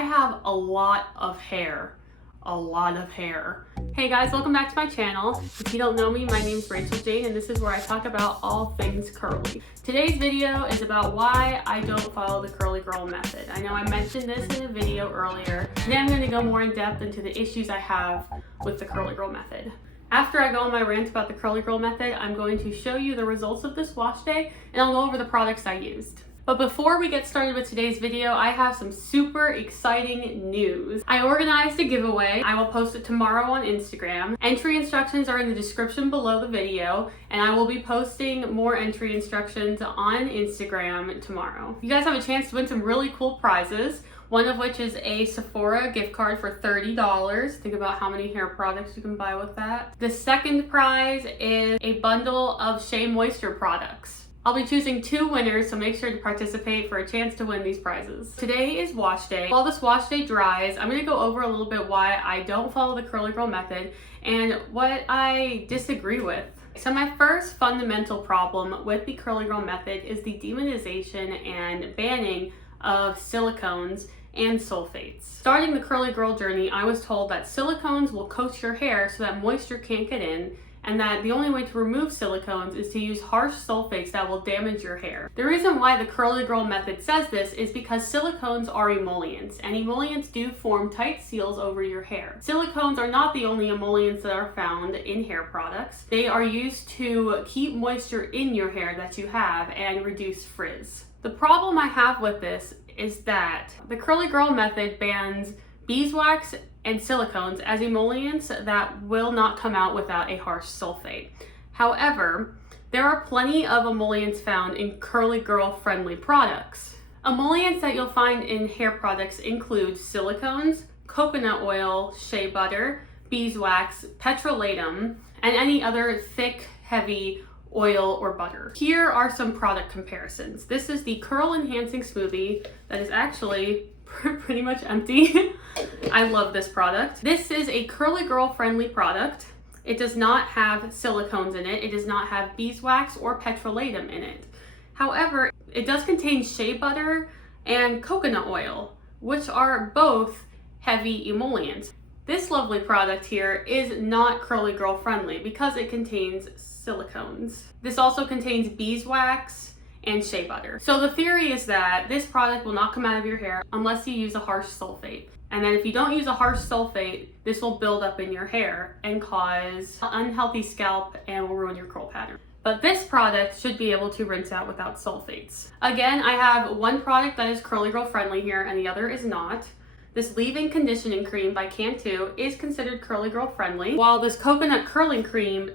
I have a lot of hair. Hey guys, welcome back to my channel. If you don't know me, my name's Rachel Jane and this is where I talk about all things curly. Today's video is about why I don't follow the curly girl method. I know I mentioned this in a video earlier. Today I'm going to go more in depth into the issues I have with the curly girl method. After I go on my rant about the curly girl method, I'm going to show you the results of this wash day and I'll go over the products I used. But before we get started with today's video, I have some super exciting news. I organized a giveaway. I will post it tomorrow on Instagram. Entry instructions are in the description below the video, and I will be posting more entry instructions on Instagram tomorrow. You guys have a chance to win some really cool prizes, one of which is a Sephora gift card for $30. Think about how many hair products you can buy with that. The second prize is a bundle of Shea Moisture products. I'll be choosing 2 winners, so make sure to participate for a chance to win these prizes. Today is wash day. While this wash day dries, I'm gonna go over a little bit why I don't follow the curly girl method and what I disagree with. So my first fundamental problem with the curly girl method is the demonization and banning of silicones and sulfates. Starting the curly girl journey, I was told that silicones will coat your hair so that moisture can't get in, and that the only way to remove silicones is to use harsh sulfates that will damage your hair. The reason why the curly girl method says this is because silicones are emollients, and emollients do form tight seals over your hair. Silicones are not the only emollients that are found in hair products. They are used to keep moisture in your hair that you have and reduce frizz. The problem I have with this is that the curly girl method bans beeswax and silicones as emollients that will not come out without a harsh sulfate. However, there are plenty of emollients found in curly girl friendly products. Emollients that you'll find in hair products include silicones, coconut oil, shea butter, beeswax, petrolatum, and any other thick, heavy oil or butter. Here are some product comparisons. This is the Curl Enhancing Smoothie that is actually pretty much empty. I love this product. This is a curly girl friendly product. It does not have silicones in it. It does not have beeswax or petrolatum in it. However, it does contain shea butter and coconut oil, which are both heavy emollients. This lovely product here is not curly girl friendly because it contains silicones. This also contains beeswax and shea butter. So the theory is that this product will not come out of your hair unless you use a harsh sulfate. And then if you don't use a harsh sulfate, this will build up in your hair and cause unhealthy scalp and will ruin your curl pattern. But this product should be able to rinse out without sulfates. Again, I have one product that is curly girl friendly here and the other is not. This leave-in conditioning cream by Cantu is considered curly girl friendly, while this coconut curling cream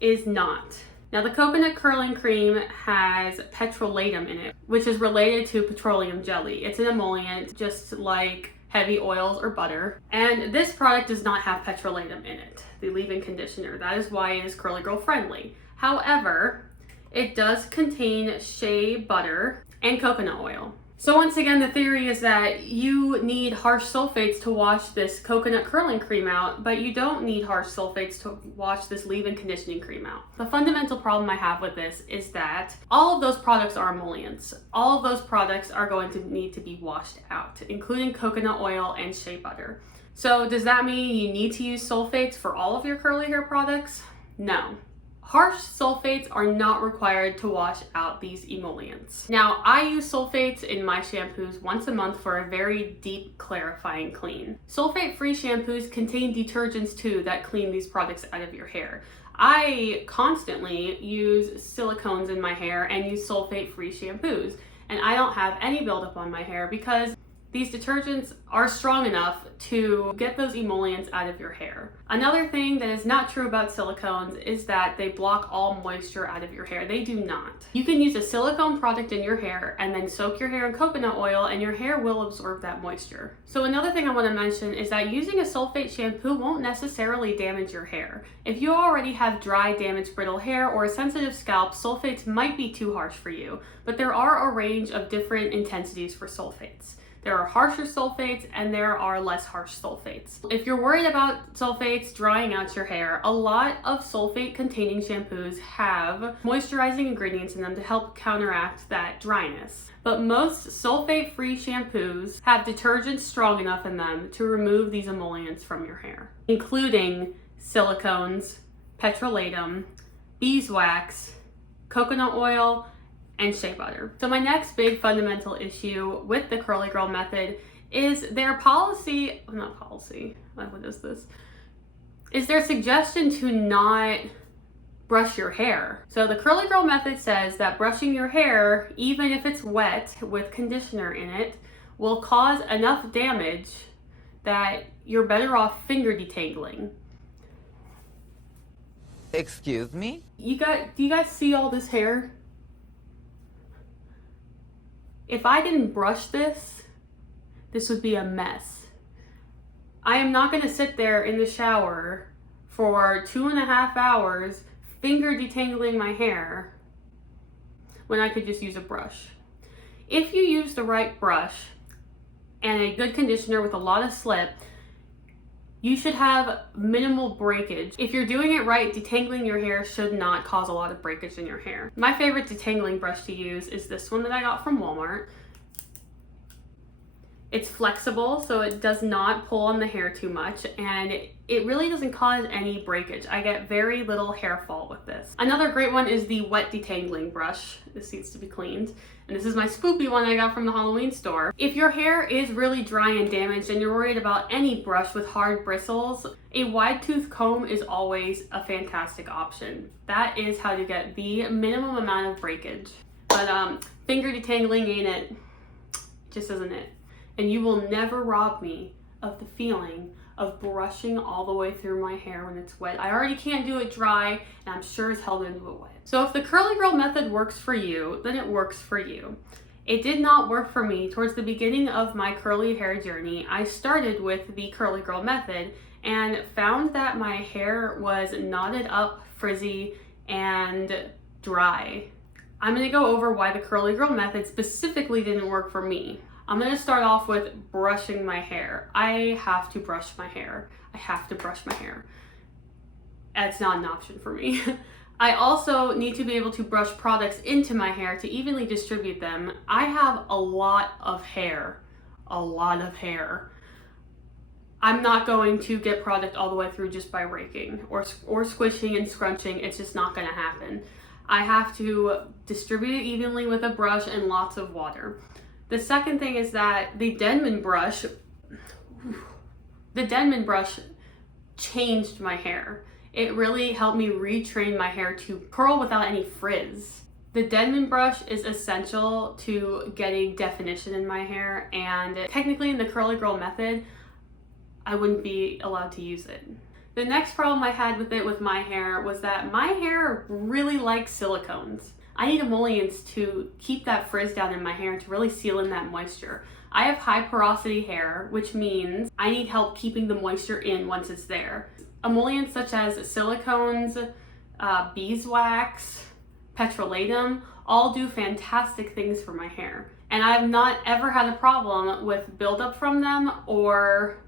is not. Now the coconut curling cream has petrolatum in it, which is related to petroleum jelly. It's an emollient just like heavy oils or butter. And this product does not have petrolatum in it, the leave-in conditioner. That is why it is curly girl friendly. However, it does contain shea butter and coconut oil. So once again, the theory is that you need harsh sulfates to wash this coconut curling cream out, but you don't need harsh sulfates to wash this leave-in conditioning cream out. The fundamental problem I have with this is that all of those products are emollients. All of those products are going to need to be washed out, including coconut oil and shea butter. So does that mean you need to use sulfates for all of your curly hair products? No. Harsh sulfates are not required to wash out these emollients. Now, I use sulfates in my shampoos once a month for a very deep clarifying clean. Sulfate-free shampoos contain detergents too that clean these products out of your hair. I constantly use silicones in my hair and use sulfate-free shampoos, and I don't have any buildup on my hair because these detergents are strong enough to get those emollients out of your hair. Another thing that is not true about silicones is that they block all moisture out of your hair. They do not. You can use a silicone product in your hair and then soak your hair in coconut oil and your hair will absorb that moisture. So another thing I want to mention is that using a sulfate shampoo won't necessarily damage your hair. If you already have dry, damaged, brittle hair or a sensitive scalp, sulfates might be too harsh for you, but there are a range of different intensities for sulfates. There are harsher sulfates and there are less harsh sulfates. If you're worried about sulfates drying out your hair, a lot of sulfate containing shampoos have moisturizing ingredients in them to help counteract that dryness. But most sulfate-free shampoos have detergents strong enough in them to remove these emollients from your hair, including silicones, petrolatum, beeswax, coconut oil, and shea butter. So my next big fundamental issue with the Curly Girl method is their policy, not policy, what is this? Is their suggestion to not brush your hair. So the Curly Girl method says that brushing your hair, even if it's wet with conditioner in it, will cause enough damage that you're better off finger detangling. Excuse me? Do you guys see all this hair? If I didn't brush this, this would be a mess. I am not gonna sit there in the shower for 2.5 hours finger detangling my hair when I could just use a brush. If you use the right brush and a good conditioner with a lot of slip, you should have minimal breakage. If you're doing it right, detangling your hair should not cause a lot of breakage in your hair. My favorite detangling brush to use is this one that I got from Walmart. It's flexible, so it does not pull on the hair too much, and it really doesn't cause any breakage. I get very little hair fall with this. Another great one is the wet detangling brush. This needs to be cleaned. And this is my spoopy one I got from the Halloween store. If your hair is really dry and damaged and you're worried about any brush with hard bristles, a wide tooth comb is always a fantastic option. That is how to get the minimum amount of breakage. But finger detangling ain't it. Just isn't it. And you will never rob me of the feeling of brushing all the way through my hair when it's wet. I already can't do it dry, and I'm sure as hell gonna do it wet. So if the Curly Girl method works for you, then it works for you. It did not work for me. Towards the beginning of my curly hair journey, I started with the Curly Girl method and found that my hair was knotted up, frizzy, and dry. I'm gonna go over why the Curly Girl method specifically didn't work for me. I'm gonna start off with brushing my hair. I have to brush my hair. I have to brush my hair. It's not an option for me. I also need to be able to brush products into my hair to evenly distribute them. I have a lot of hair. A lot of hair. I'm not going to get product all the way through just by raking or squishing and scrunching. It's just not gonna happen. I have to distribute it evenly with a brush and lots of water. The second thing is that the Denman brush changed my hair. It really helped me retrain my hair to curl without any frizz. The Denman brush is essential to getting definition in my hair, and technically in the Curly Girl method, I wouldn't be allowed to use it. The next problem I had with my hair was that my hair really likes silicones. I need emollients to keep that frizz down in my hair and to really seal in that moisture. I have high porosity hair, which means I need help keeping the moisture in once it's there. Emollients such as silicones, beeswax, petrolatum, all do fantastic things for my hair. And I've not ever had a problem with buildup from them or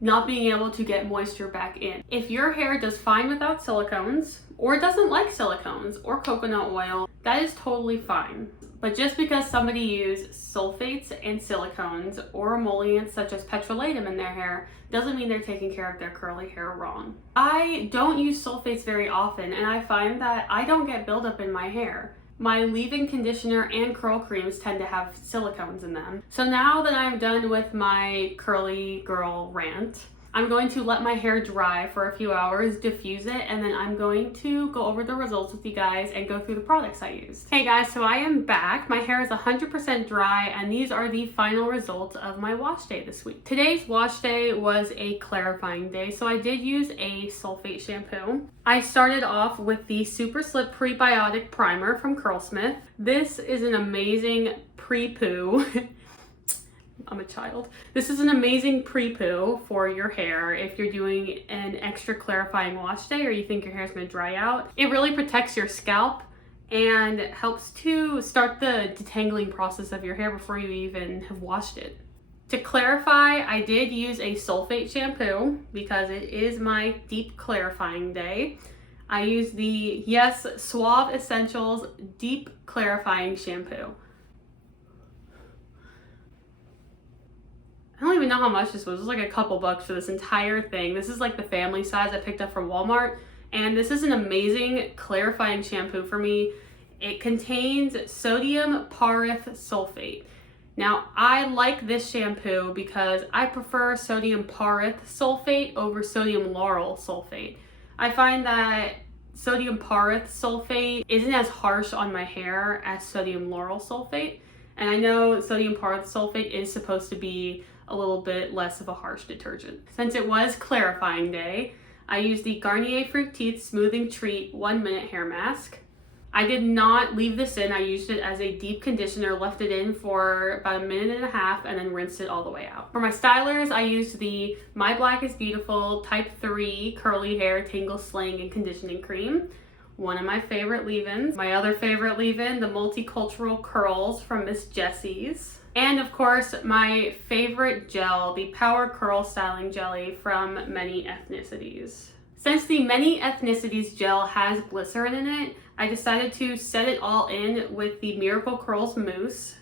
not being able to get moisture back in. If your hair does fine without silicones, or doesn't like silicones or coconut oil, that is totally fine. But just because somebody used sulfates and silicones or emollients such as petrolatum in their hair doesn't mean they're taking care of their curly hair wrong. I don't use sulfates very often, and I find that I don't get buildup in my hair. My leave-in conditioner and curl creams tend to have silicones in them. So now that I'm done with my curly girl rant, I'm going to let my hair dry for a few hours, diffuse it, and then I'm going to go over the results with you guys and go through the products I used. Hey guys, so I am back. My hair is 100% dry, and these are the final results of my wash day this week. Today's wash day was a clarifying day, so I did use a sulfate shampoo. I started off with the Super Slip Prebiotic Primer from Curlsmith. This is an amazing pre-poo. I'm a child. This is an amazing pre-poo for your hair if you're doing an extra clarifying wash day or you think your hair is going to dry out. It really protects your scalp and helps to start the detangling process of your hair before you even have washed it. To clarify, I did use a sulfate shampoo because it is my deep clarifying day. I used the Yes Suave Essentials Deep Clarifying Shampoo. I don't even know how much this was. It was like a couple bucks for this entire thing. This is like the family size I picked up from Walmart. And this is an amazing clarifying shampoo for me. It contains sodium pauryl sulfate. Now, I like this shampoo because I prefer sodium pauryl sulfate over sodium lauryl sulfate. I find that sodium pauryl sulfate isn't as harsh on my hair as sodium lauryl sulfate. And I know sodium pauryl sulfate is supposed to be a little bit less of a harsh detergent. Since it was clarifying day, I used the Garnier Fructis Smoothing Treat 1 Minute Hair Mask. I did not leave this in. I used it as a deep conditioner, left it in for about 1.5 minutes, and then rinsed it all the way out. For my stylers, I used the My Black is Beautiful Type 3 Curly Hair Tangle Sling and Conditioning Cream. One of my favorite leave-ins. My other favorite leave-in, the Multicultural Curls from Miss Jessie's. And of course, my favorite gel, the Power Curl Styling Jelly from Many Ethnicities. Since the Many Ethnicities gel has glycerin in it, I decided to set it all in with the Miracle Curls Mousse.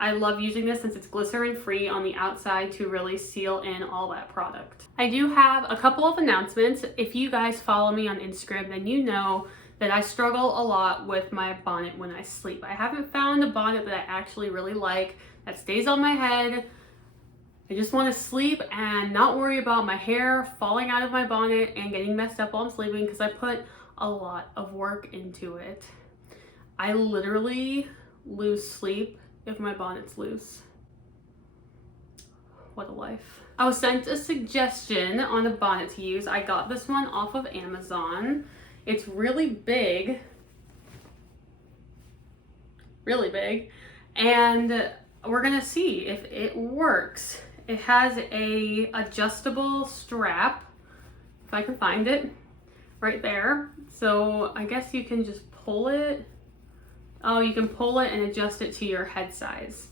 I love using this since it's glycerin free on the outside to really seal in all that product. I do have a couple of announcements. If you guys follow me on Instagram, then you know that I struggle a lot with my bonnet when I sleep. I haven't found a bonnet that I actually really like, that stays on my head. I just want to sleep and not worry about my hair falling out of my bonnet and getting messed up while I'm sleeping because I put a lot of work into it. I literally lose sleep if my bonnet's loose. What a life. I was sent a suggestion on a bonnet to use. I got this one off of Amazon. It's really big, and we're gonna see if it works. It has a adjustable strap, if I can find it, right there. So I guess you can just pull it. Oh, you can pull it and adjust it to your head size.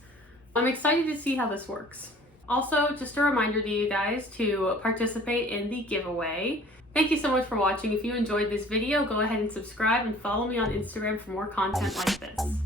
I'm excited to see how this works. Also, just a reminder to you guys to participate in the giveaway. Thank you so much for watching. If you enjoyed this video, go ahead and subscribe and follow me on Instagram for more content like this.